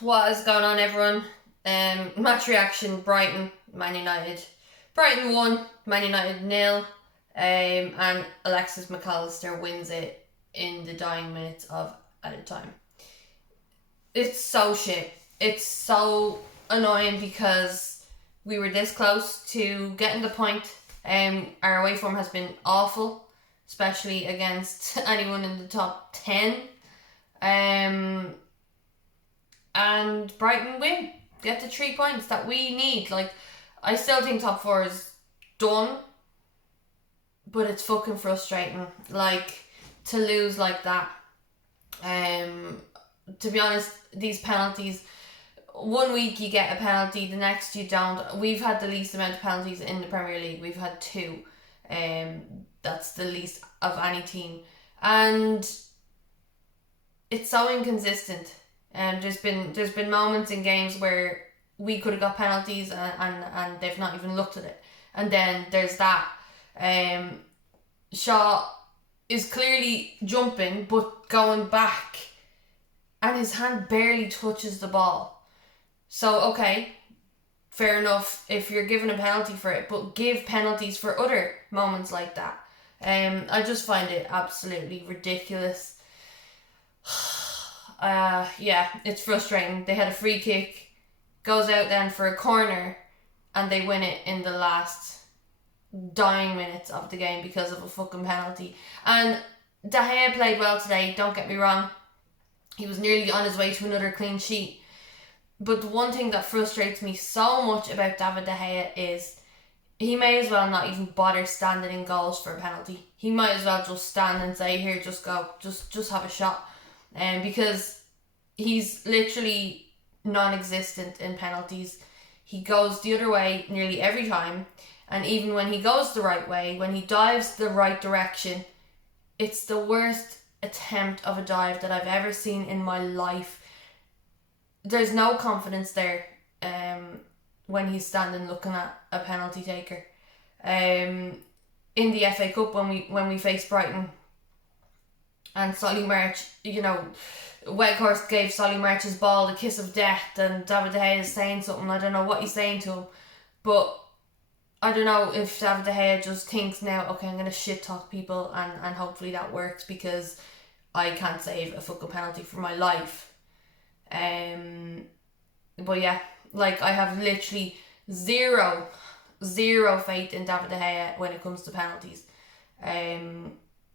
What is going on, everyone? Match reaction: Brighton, Man United. Brighton won, Man United nil. And Alexis McAllister wins it in the dying minutes of added time. It's so shit. It's so annoying because we were this close to getting the point. Our away form has been awful, especially against anyone in the top 10. And Brighton win. Get the 3 points that we need. Like, I still think top 4 is done, but it's fucking frustrating. Like, to lose like that. To be honest, these penalties, 1 week you get a penalty, the next you don't. We've had the least amount of penalties in the Premier League. We've had 2. That's the least of any team. And it's so inconsistent. There's been moments in games where we could have got penalties and they've not even looked at it. And then there's that. Shaw is clearly jumping but going back and his hand barely touches the ball. So, okay, fair enough if you're given a penalty for it, but give penalties for other moments like that. I just find it absolutely ridiculous. Yeah, it's frustrating. They had a free kick, goes out then for a corner, and they win it in the last dying minutes of the game because of a fucking penalty. And De Gea played well today, don't get me wrong. He was nearly on his way to another clean sheet. But the one thing that frustrates me so much about David De Gea is he may as well not even bother standing in goals for a penalty. He might as well just stand and say, here, just go, just have a shot. Because he's literally non-existent in penalties. He goes the other way nearly every time, and even when he goes the right way, when he dives the right direction, it's the worst attempt of a dive that I've ever seen in my life. There's no confidence there when he's standing looking at a penalty taker. In the FA Cup when we faced Brighton, and Solly March, Weghorst gave Solly March's ball the kiss of death, and David De Gea is saying something. I don't know what he's saying to him, but I don't know if David De Gea just thinks now, okay, I'm going to shit talk people and hopefully that works because I can't save a fucking penalty for my life. But yeah, like, I have literally zero faith in David De Gea when it comes to penalties.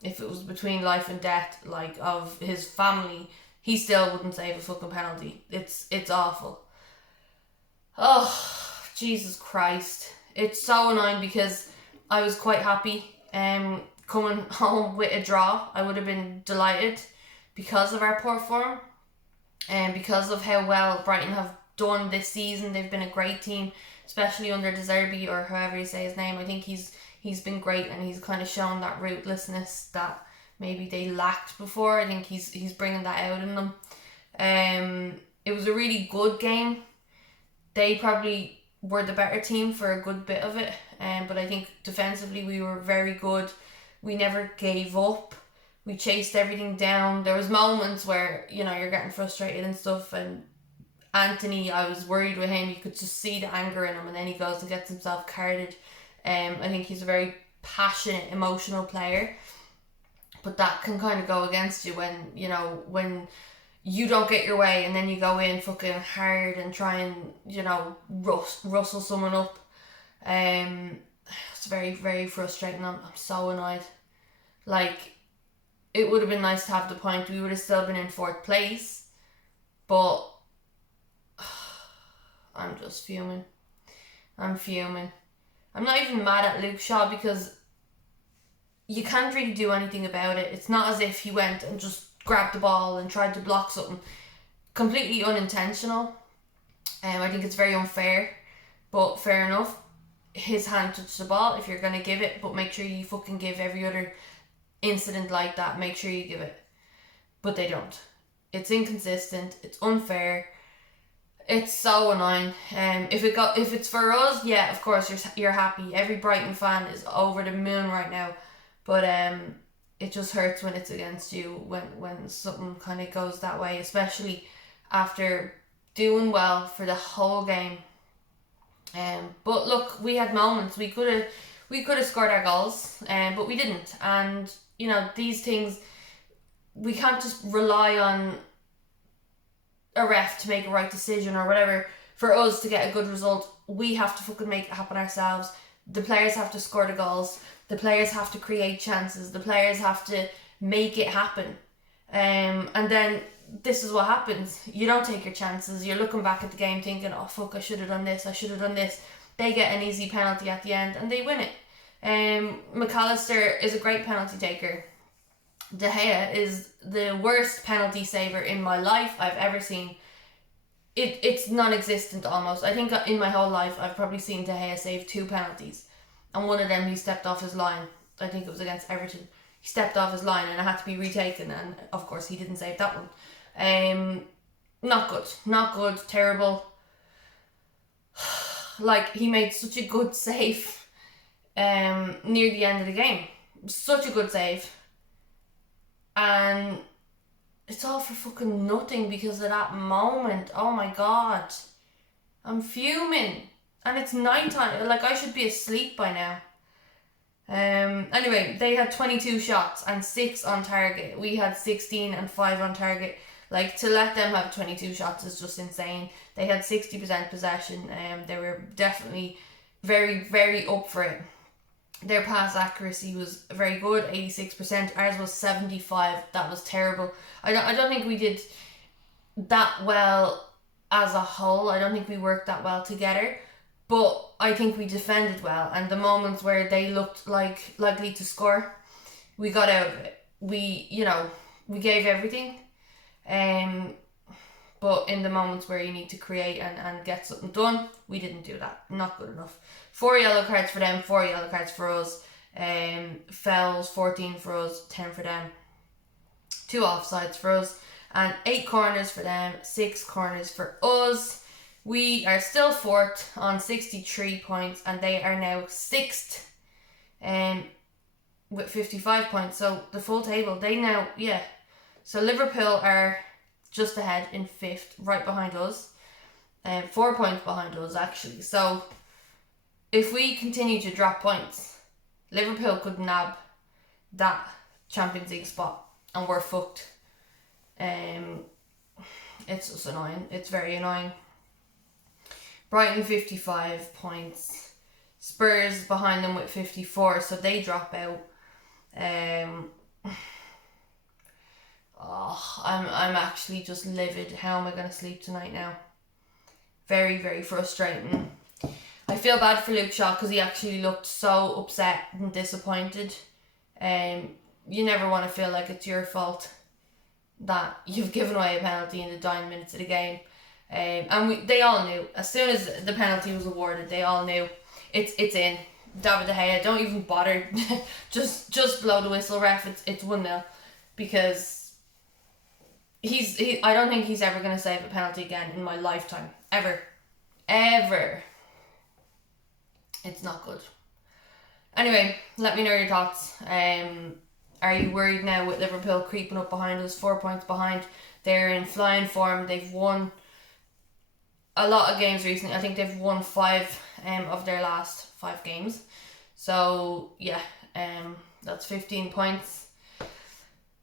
If it was between life and death, like, of his family, he still wouldn't save a fucking penalty. It's awful. Oh, Jesus Christ. It's so annoying because I was quite happy coming home with a draw. I would have been delighted because of our poor form and because of how well Brighton have done this season. They've been a great team, especially under De Zerbi, or however you say his name. I think he's been great, and he's kind of shown that ruthlessness that maybe they lacked before. I think he's bringing that out in them. It was a really good game. They probably were the better team for a good bit of it, but I think defensively we were very good. We never gave up. We chased everything down. There was moments where, you're getting frustrated and stuff, and Anthony, I was worried with him. You could just see the anger in him, and then he goes and gets himself carded. I think he's a very passionate, emotional player, but that can kind of go against you when you don't get your way and then you go in fucking hard and try and rustle someone up. It's very, very frustrating. I'm so annoyed. Like, it would have been nice to have the point. We would have still been in 4th place, but I'm just fuming. I'm fuming. I'm not even mad at Luke Shaw because you can't really do anything about it. It's not as if he went and just grabbed the ball and tried to block something. Completely unintentional. I think it's very unfair, but fair enough. His hand touched the ball if you're going to give it, but make sure you fucking give every other incident like that. Make sure you give it. But they don't. It's inconsistent. It's unfair. It's so annoying. If it's for us, yeah, of course you're happy. Every Brighton fan is over the moon right now. But it just hurts when it's against you, when something kind of goes that way, especially after doing well for the whole game. But look, we had moments. We could have scored our goals, but we didn't. And you know, these things, we can't just rely on a ref to make a right decision or whatever for us to get a good result. We have to fucking make it happen ourselves. The players have to score the goals. The players have to create chances. The players have to make it happen. And then this is what happens. You don't take your chances. You're looking back at the game thinking, oh fuck, I should have done this. I should have done this. They get an easy penalty at the end and they win it. McAllister is a great penalty taker. De Gea is the worst penalty saver in my life I've ever seen. It's non-existent almost. I think in my whole life I've probably seen De Gea save 2 penalties, and one of them he stepped off his line. I think it was against Everton. He stepped off his line and it had to be retaken, and of course he didn't save that one. Not good, terrible. Like, he made such a good save near the end of the game. Such a good save. And it's all for fucking nothing because of that moment. Oh my god. I'm fuming. And it's nighttime. Like, I should be asleep by now. Anyway, they had 22 shots and 6 on target. We had 16 and 5 on target. Like, to let them have 22 shots is just insane. They had 60% possession. They were definitely very, very up for it. Their pass accuracy was very good, 86%. Ours was 75%. That was terrible. I don't think we did that well as a whole. I don't think we worked that well together. But I think we defended well. And the moments where they looked like likely to score, we got out of it. We gave everything. But in the moments where you need to create and get something done, we didn't do that. Not good enough. 4 yellow cards for them, 4 yellow cards for us. Fouls, 14 for us, 10 for them. 2 offsides for us. And 8 corners for them, 6 corners for us. We are still 4th on 63 points, and they are now 6th with 55 points. So the full table, they now, yeah. So Liverpool are just ahead in 5th, right behind us. 4 points behind us, actually. So if we continue to drop points, Liverpool could nab that Champions League spot and we're fucked. It's just annoying. It's very annoying. Brighton 55 points. Spurs behind them with 54, so they drop out. I'm actually just livid. How am I going to sleep tonight now? Very, very frustrating. I feel bad for Luke Shaw because he actually looked so upset and disappointed. You never want to feel like it's your fault that you've given away a penalty in the dying minutes of the game. And they all knew. As soon as the penalty was awarded, they all knew it's in. David De Gea, don't even bother. just blow the whistle, ref. It's 1-0 because I don't think he's ever going to save a penalty again in my lifetime. Ever. It's not good. Anyway, let me know your thoughts. Are you worried now with Liverpool creeping up behind us, 4 points behind? They're in flying form. They've won a lot of games recently. I think they've won 5 of their last 5 games. So yeah, that's 15 points.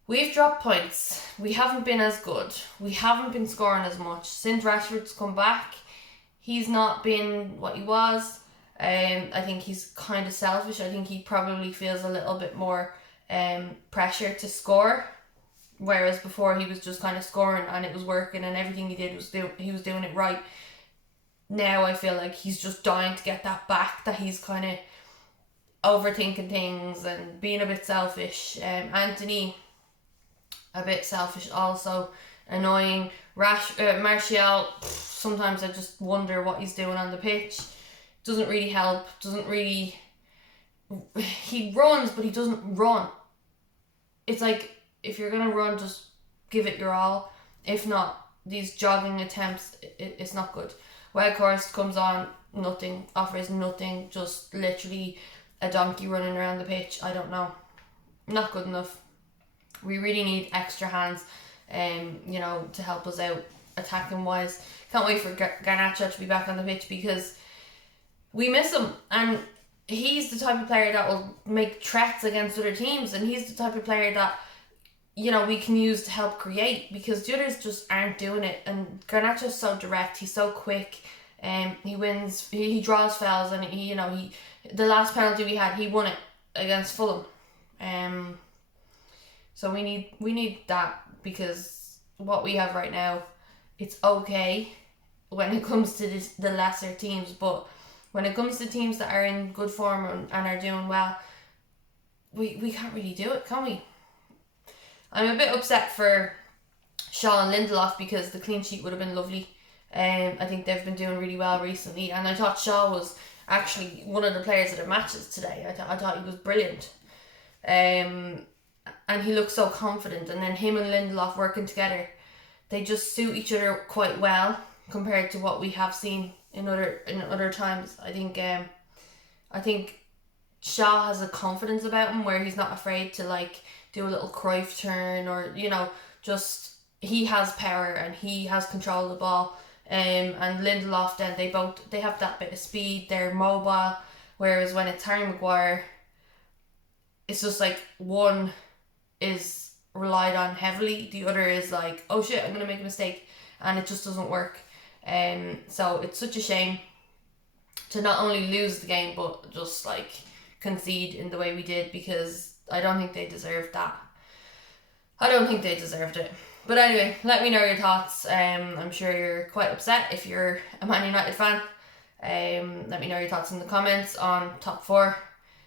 We've dropped points. We haven't been as good. We haven't been scoring as much. Since Rashford's come back, he's not been what he was. I think he's kind of selfish. I think he probably feels a little bit more pressure to score, whereas before he was just kind of scoring and it was working and everything he did was he was doing it right. Now I feel like he's just dying to get that back, that he's kind of overthinking things and being a bit selfish. Anthony, a bit selfish also, annoying. Martial, sometimes I just wonder what he's doing on the pitch. Doesn't really help, he runs but he doesn't run. It's like, if you're going to run, just give it your all. If not, these jogging attempts, it's not good. Weghorst comes on, nothing, offers nothing, just literally a donkey running around the pitch. I don't know. Not good enough. We really need extra hands, to help us out. attacking wise. Can't wait for Garnacho to be back on the pitch because we miss him, and he's the type of player that will make threats against other teams, and he's the type of player that, you know, we can use to help create, because the others just aren't doing it. And Garnacho's so direct, he's so quick, he wins, he draws fouls, and he, you know, the last penalty we had, he won it against Fulham. So we need that, because what we have right now, it's okay when it comes to the lesser teams, but when it comes to teams that are in good form and are doing well, we can't really do it, can we? I'm a bit upset for Shaw and Lindelof, because the clean sheet would have been lovely. I think they've been doing really well recently, and I thought Shaw was actually one of the players of the matches today. I thought he was brilliant. And he looks so confident, and then him and Lindelof working together, they just suit each other quite well compared to what we have seen in other times. I think Shaw has a confidence about him where he's not afraid to like do a little Cruyff turn, or, you know, just he has power and he has control of the ball. And Lindelof, then they have that bit of speed, they're mobile, whereas when it's Harry Maguire, it's just like one is relied on heavily, the other is like, oh shit, I'm gonna make a mistake, and it just doesn't work. So it's such a shame to not only lose the game but just like concede in the way we did, because I don't think they deserved that. I don't think they deserved it. But anyway, let me know your thoughts. I'm sure you're quite upset if you're a Man United fan. Let me know your thoughts in the comments on top 4.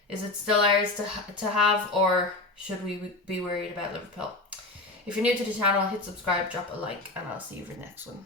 Is it still ours to have, or should we be worried about Liverpool? If you're new to the channel, hit subscribe, drop a like, and I'll see you for the next one.